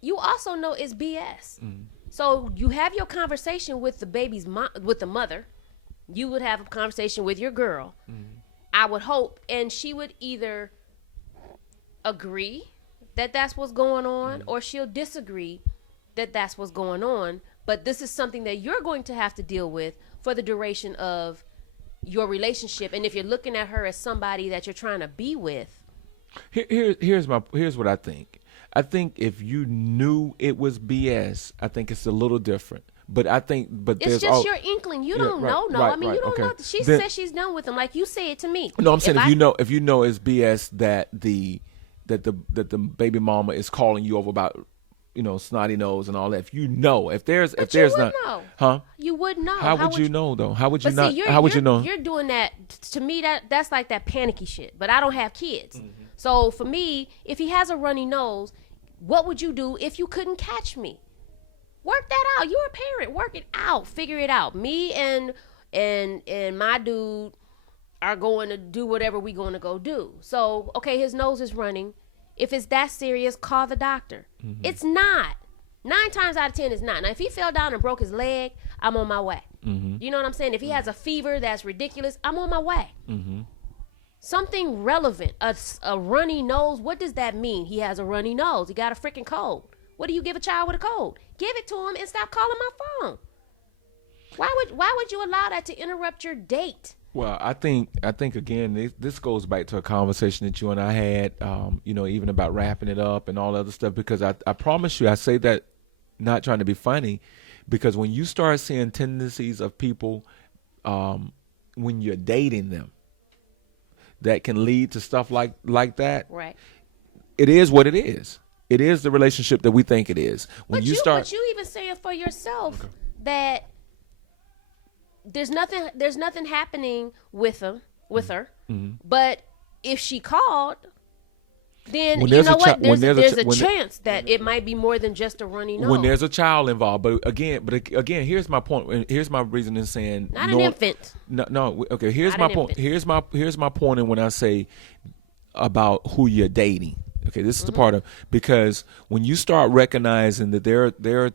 you also know it's BS. So you have your conversation with the baby's with the mother. You would have a conversation with your girl, I would hope, and she would either agree that that's what's going on, or she'll disagree that that's what's going on. But this is something that you're going to have to deal with for the duration of your relationship. And if you're looking at her as somebody that you're trying to be with, here's what I think. I think if you knew it was BS, I think it's a little different. But it's just your inkling. You don't know. No, right, I mean, you don't know. She says she's done with him, like you say it to me. No, I'm saying if you know it's BS that the baby mama is calling you over about snotty nose and all that. If you know, if there's not, know. Huh? You would know. How would you know though? How would you not? See, how would you know? You're doing that to me. That's like that panicky shit. But I don't have kids, so for me, if he has a runny nose, what would you do if you couldn't catch me? Work that out. You're a parent. Work it out. Figure it out. Me and my dude are going to do whatever we're going to go do. So, okay, his nose is running. If it's that serious, call the doctor. It's not. 9 times out of 10, it's not. Now, if he fell down and broke his leg, I'm on my way. You know what I'm saying? If he has a fever that's ridiculous, I'm on my way. Something relevant. A runny nose, what does that mean? He has a runny nose. He got a freaking cold. What do you give a child with a cold? Give it to him and stop calling my phone. Why would you allow that to interrupt your date? Well, I think again, this goes back to a conversation that you and I had, even about wrapping it up and all other stuff. Because I promise you, I say that not trying to be funny, because when you start seeing tendencies of people, when you're dating them, that can lead to stuff like that. Right. It is what it is. It is the relationship that we think it is. But you even say it for yourself that there's nothing happening with her. But if she called, then you know what? There's a chance that it might be more than just a runny nose. When there's a child involved, but again, here's my point. Here's my reason in saying not an infant. No. Okay. Here's my point. Here's my point. And when I say about who you're dating. Okay, this is the part of, because when you start recognizing that there,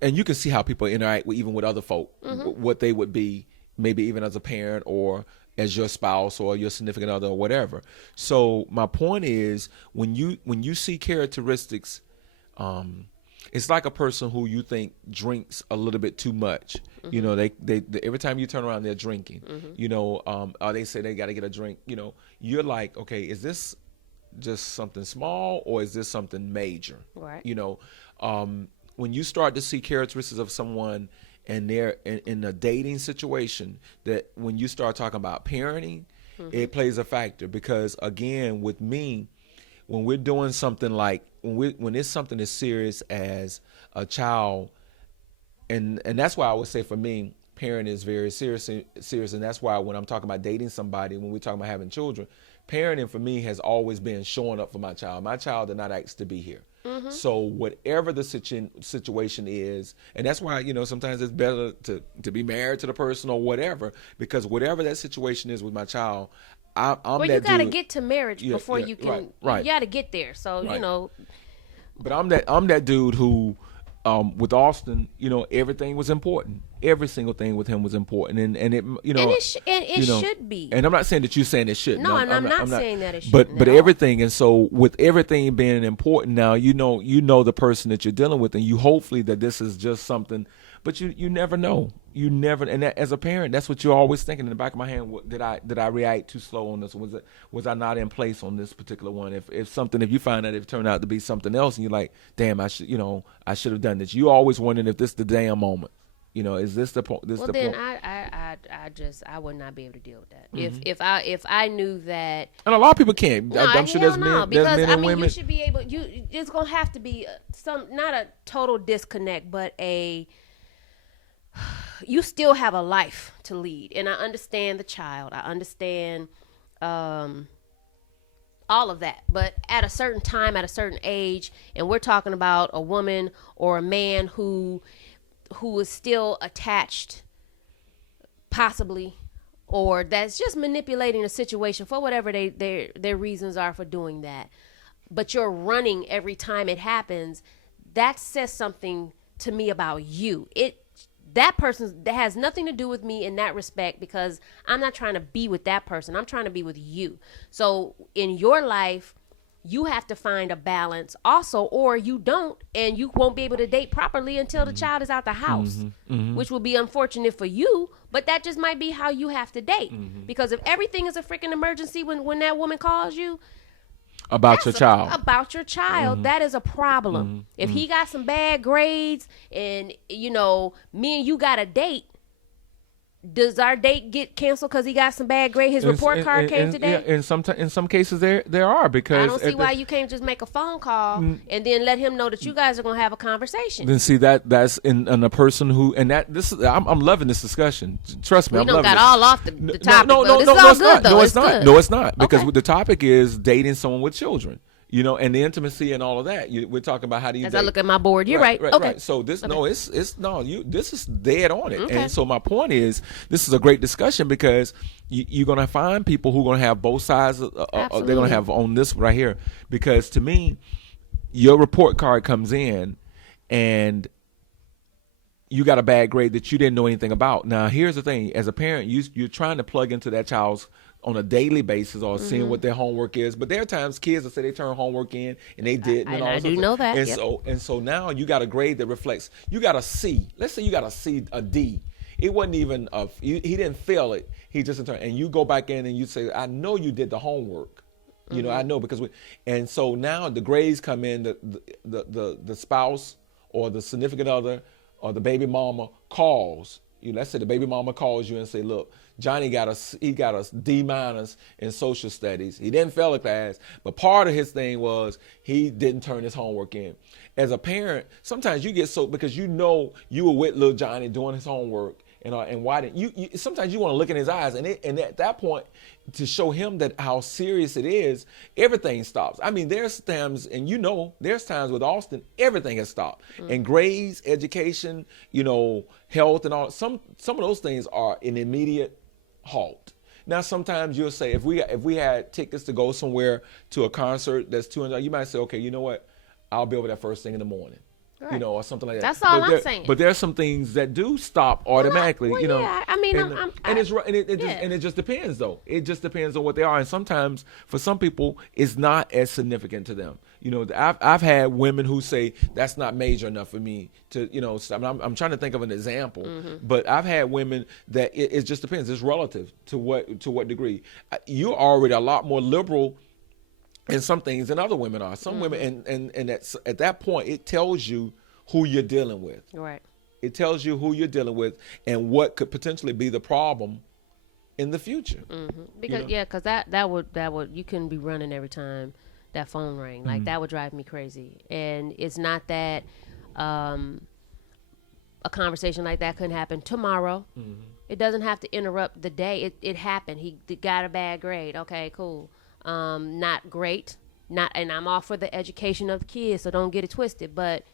and you can see how people interact even with other folk, what they would be, maybe even as a parent or as your spouse or your significant other or whatever. So my point is, when you see characteristics, it's like a person who you think drinks a little bit too much. They every time you turn around, they're drinking. Or they say they got to get a drink. You're like, okay, is this just something small or is this something major? Right. When you start to see characteristics of someone and they're in a dating situation, that when you start talking about parenting it plays a factor because again, with me, when we're doing something like when it's something as serious as a child, and that's why I would say for me, parent is very serious, and that's why when I'm talking about dating somebody, when we're talking about having children, parenting for me has always been showing up for my child. My child did not ask to be here. So whatever the situation is, and that's why, sometimes it's better to be married to the person or whatever, because whatever that situation is with my child, I'm well, that you got to dude. get to marriage before you can. Right. You got to get there. So, Right. But I'm that dude who, with Austin, everything was important. Every single thing with him was important, and it, and it should be. And I'm not saying that you're saying it shouldn't. No, and I'm not saying that it shouldn't. But at everything, and so with everything being important now, you know the person that you're dealing with, and you hopefully that this is just something. But you never know. You never, and that, as a parent, that's what you're always thinking in the back of my hand. Did I react too slow on this? Was I not in place on this particular one? If you find that it turned out to be something else, and you're like, damn, I should have done this. You always wondering if this is the damn moment. Is this the point? Well, then I would not be able to deal with that. If I knew that, and a lot of people can't. No, I'm sure there's men and women. You should be able. It's gonna have to be not a total disconnect, but you still have a life to lead. And I understand the child. I understand all of that. But at a certain time, at a certain age, and we're talking about a woman or a man who is still attached, possibly, or that's just manipulating a situation for whatever their reasons are for doing that. But you're running every time it happens. That says something to me about you. That has nothing to do with me in that respect, because I'm not trying to be with that person. I'm trying to be with you. So in your life, you have to find a balance also, or you don't, and you won't be able to date properly until the child is out the house, which will be unfortunate for you, but that just might be how you have to date. Because if everything is a freaking emergency when that woman calls you, about your child, that is a problem. If he got some bad grades and, me and you got a date, does our date get canceled because he got some bad grade? His report card came today. Yeah, in some cases there are, because I don't see why you can't just make a phone call and then let him know that you guys are gonna have a conversation. Then see that's in a person who, and that this is I'm loving this discussion. Trust me, we don't got all off the topic. No, it's not, because the topic is dating someone with children. And the intimacy and all of that. We're talking about how do you As date. I look at my board, you're right. Okay. Right. So this, this is dead on it. Okay. And so my point is, this is a great discussion, because you're going to find people who are going to have both sides. They're going to have on this right here. Because to me, your report card comes in and you got a bad grade that you didn't know anything about. Now, here's the thing. As a parent, you're trying to plug into that child's on a daily basis, or seeing what their homework is. But there are times kids that say they turn homework in and they didn't. I do know that. And so now you got a grade that reflects, you got a C. Let's say you got a D. It wasn't even he didn't fail it. He just turned, and you go back in and you say, I know you did the homework. I know, because and so now the grades come in, the spouse or the significant other or the baby mama calls. Let's say the baby mama calls you and say, look, Johnny got a D- in social studies. He didn't fail a class, but part of his thing was he didn't turn his homework in. As a parent, sometimes you get because you were with little Johnny doing his homework, and why didn't you? Sometimes you want to look in his eyes, and at that point, to show him that how serious it is, everything stops. I mean, there's times, and there's times with Austin, everything has stopped, and grades, education, health, and all. Some of those things are an immediate halt. Now, sometimes you'll say, if we had tickets to go somewhere to a concert that's $200, you might say, okay, you know what? I'll be over there first thing in the morning. Right. Or something like that. That's all I'm saying. But there are some things that do stop automatically. Yeah. I mean, it just depends, though. It just depends on what they are, and sometimes for some people, it's not as significant to them. I've had women who say that's not major enough for me to, I'm trying to think of an example, but I've had women that it just depends. It's relative to what degree. You're already a lot more liberal in some things than other women are. Some women, and at that point, it tells you who you're dealing with. Right. It tells you who you're dealing with and what could potentially be the problem in the future. Because because that would you couldn't be running every time that phone rang. Like that would drive me crazy. And it's not that a conversation like that couldn't happen tomorrow. It doesn't have to interrupt the day. It happened. He got a bad grade. Okay, cool. Not great. And I'm all for the education of the kids, so don't get it twisted. But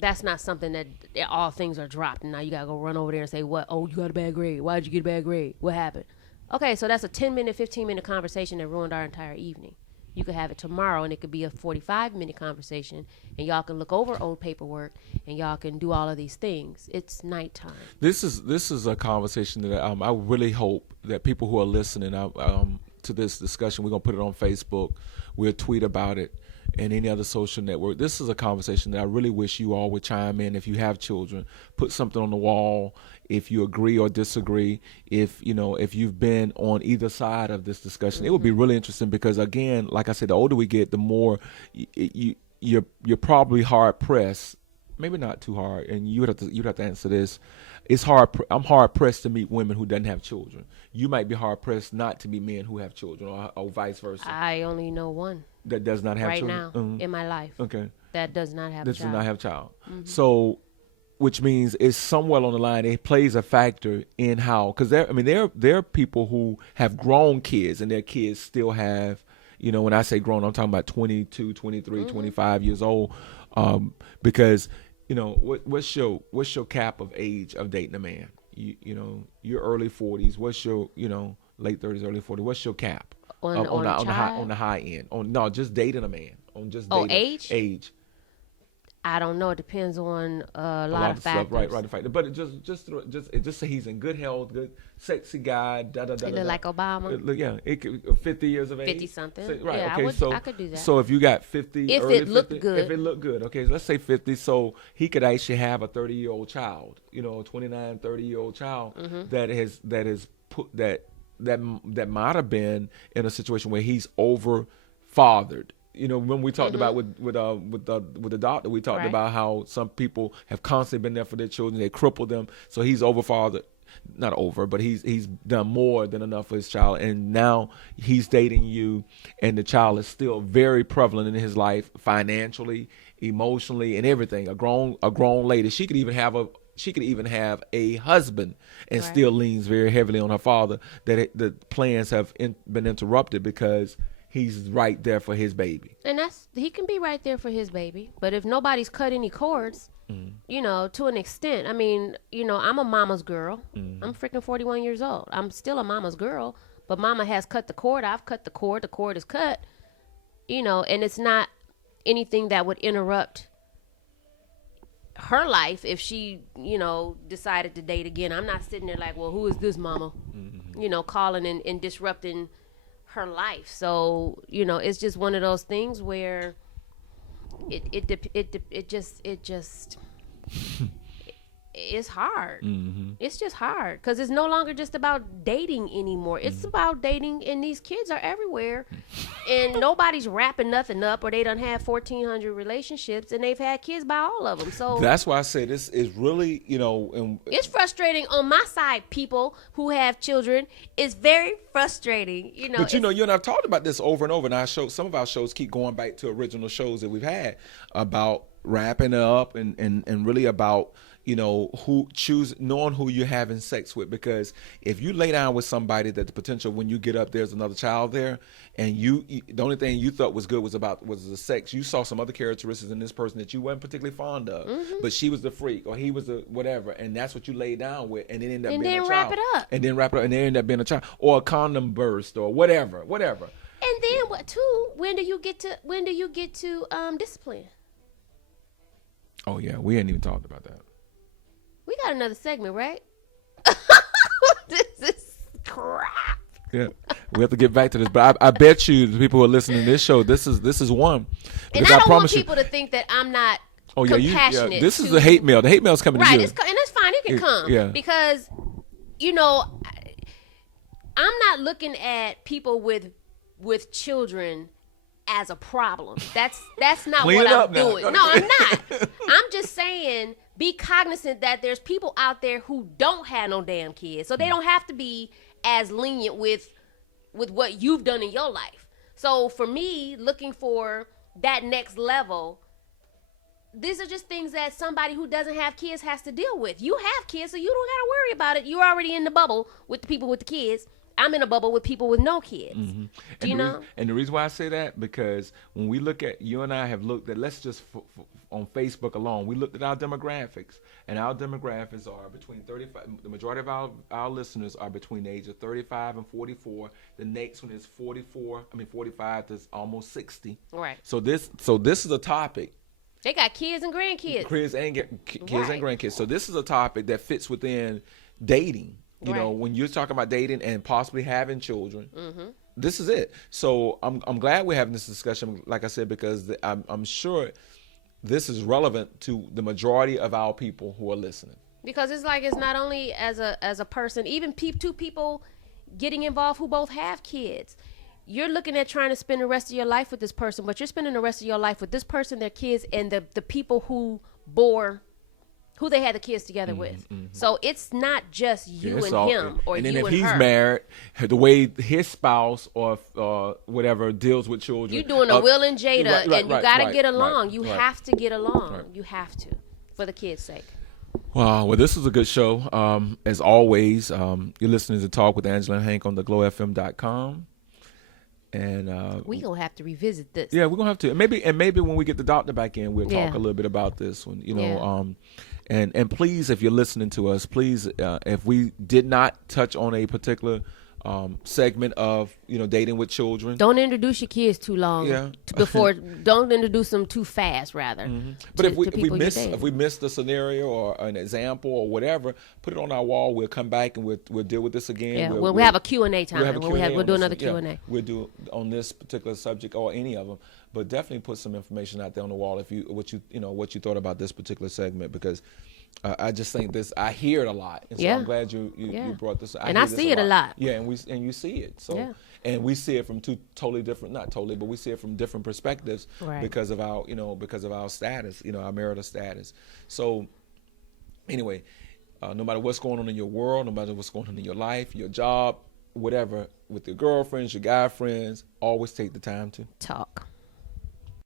that's not something that all things are dropped. And now you gotta go run over there and say, "What? Oh, you got a bad grade. Why did you get a bad grade? What happened?" Okay, so that's a 10-minute, 15-minute conversation that ruined our entire evening. You could have it tomorrow, and it could be a 45-minute conversation, and y'all can look over old paperwork, and y'all can do all of these things. It's nighttime. This is a conversation that I really hope that people who are listening to this discussion, we're gonna put it on Facebook, we'll tweet about it, and any other social network. This is a conversation that I really wish you all would chime in. If you have children, put something on the wall. If you agree or disagree, if you've been on either side of this discussion, it would be really interesting because, again, like I said, the older we get, the more you're probably hard pressed. Maybe not too hard, and you'd have to answer this. It's hard. I'm hard pressed to meet women who doesn't have children. You might be hard pressed not to meet men who have children, or vice versa. I only know one that does not have right children now in my life. Okay, that does not have a child. Does not have a child. So, which means it's somewhere on the line. It plays a factor in how, because there are people who have grown kids and their kids still have. When I say grown, I'm talking about 22, 23, 25 years old. Because what's your cap of age of dating a man? Your early 40s. What's your late 30s, early 40s? What's your cap on the high end? Just dating a man. Age. I don't know. It depends on a lot of factors. Stuff, right. But just say he's in good health, good, sexy guy. He look like Obama. It could 50 years of age. 50 something. Right. Yeah, okay. I could do that. So if you got 50, if early it looked 50, good, if it looked good, okay. Let's say 50. So he could actually have a 30-year-old child. A 29, 30-year-old child that might have been in a situation where he's over fathered. When we talked about with the doctor, we talked about how some people have constantly been there for their children. They crippled them, so he's overfathered, not over, but he's done more than enough for his child, and now he's dating you, and the child is still very prevalent in his life, financially, emotionally, and everything. A grown lady. She could even have a husband and still leans very heavily on her father. That the plans have been interrupted because he's right there for his baby. And he can be right there for his baby. But if nobody's cut any cords, to an extent, I'm a mama's girl. I'm freaking 41 years old. I'm still a mama's girl. But mama has cut the cord. I've cut the cord. The cord is cut. And it's not anything that would interrupt her life if she, decided to date again. I'm not sitting there like, well, who is this mama? Calling and disrupting her life. So it's just one of those things where it just it's hard. It's just hard because it's no longer just about dating anymore. It's about dating, and these kids are everywhere, and nobody's wrapping nothing up, or they done had 1,400 relationships, and they've had kids by all of them. So that's why I say this is really, it's frustrating on my side. People who have children, it's very frustrating. But you and I've talked about this over and over, and some of our shows keep going back to original shows that we've had about wrapping up and really about knowing who you're having sex with, because if you lay down with somebody that the potential when you get up there's another child there, and the only thing you thought was good was the sex, you saw some other characteristics in this person that you weren't particularly fond of, but she was the freak or he was the whatever, and that's what you lay down with, and it ended up being a child. And then wrap it up, and then end up being a child or a condom burst or whatever. And then what? Too? When do you get to discipline? Oh yeah, we ain't even talked about that. We got another segment, right? This is crap. Yeah, we have to get back to this, but I bet you the people who are listening to this show, this is one. And I don't want people to think that I'm not compassionate. This is the hate mail. The hate mail's coming to you. Right, and that's fine. It can come. Yeah. Because, I'm not looking at people with children as a problem. That's not what I'm doing. No, I'm not. I'm just saying, be cognizant that there's people out there who don't have no damn kids, so they don't have to be as lenient with what you've done in your life. So for me, looking for that next level, these are just things that somebody who doesn't have kids has to deal with. You have kids, so you don't got to worry about it. You're already in the bubble with the people with the kids. I'm in a bubble with people with no kids. Mm-hmm. Do you know? And the reason why I say that, because when we look at, you and I have looked at, let's just on Facebook alone, we looked at our demographics, and our demographics are between 35. The majority of our listeners are between the age of 35 and 44. The next one is 45 to almost 60. Right. So this is a topic. They got kids and grandkids. Kids and grandkids. So this is a topic that fits within dating. You know, when you're talking about dating and possibly having children, this is it. So I'm glad we're having this discussion, like I said, because I'm sure this is relevant to the majority of our people who are listening. Because it's like, it's not only as a person, even two people getting involved who both have kids. You're looking at trying to spend the rest of your life with this person, but you're spending the rest of your life with this person, their kids, and the people who they had the kids together with. So it's not just you and him or you and her. And then if he's married, the way his spouse or whatever deals with children. You're doing a Will and Jada, and you got to get along. You have to get along. Right. You have to, for the kids' sake. Wow. Well, this is a good show. As always, you're listening to Talk with Angela and Hank on theglowfm.com. And we're going to have to revisit this. Yeah, we're going to have to. And maybe when we get the doctor back in, we'll talk a little bit about this one, you know. And please, if you're listening to us, please, if we did not touch on a particular segment of, you know, dating with children, don't introduce your kids too long. Don't introduce them too fast, rather. But if we miss the scenario or an example or whatever, put it on our wall. We'll come back and we'll deal with this again. Yeah, we'll have a Q&A time. We'll do another Q&A. Yeah, we'll do on this particular subject or any of them. But definitely put some information out there on the wall what you thought about this particular segment, because I just think this, I hear it a lot, and so I'm glad you brought this. I see it a lot. Yeah, and you see it. So and we see it from two totally different, not totally, but we see it from different perspectives because of our status, you know, our marital status. So anyway, no matter what's going on in your world, no matter what's going on in your life, your job, whatever, with your girlfriends, your guy friends, always take the time to talk.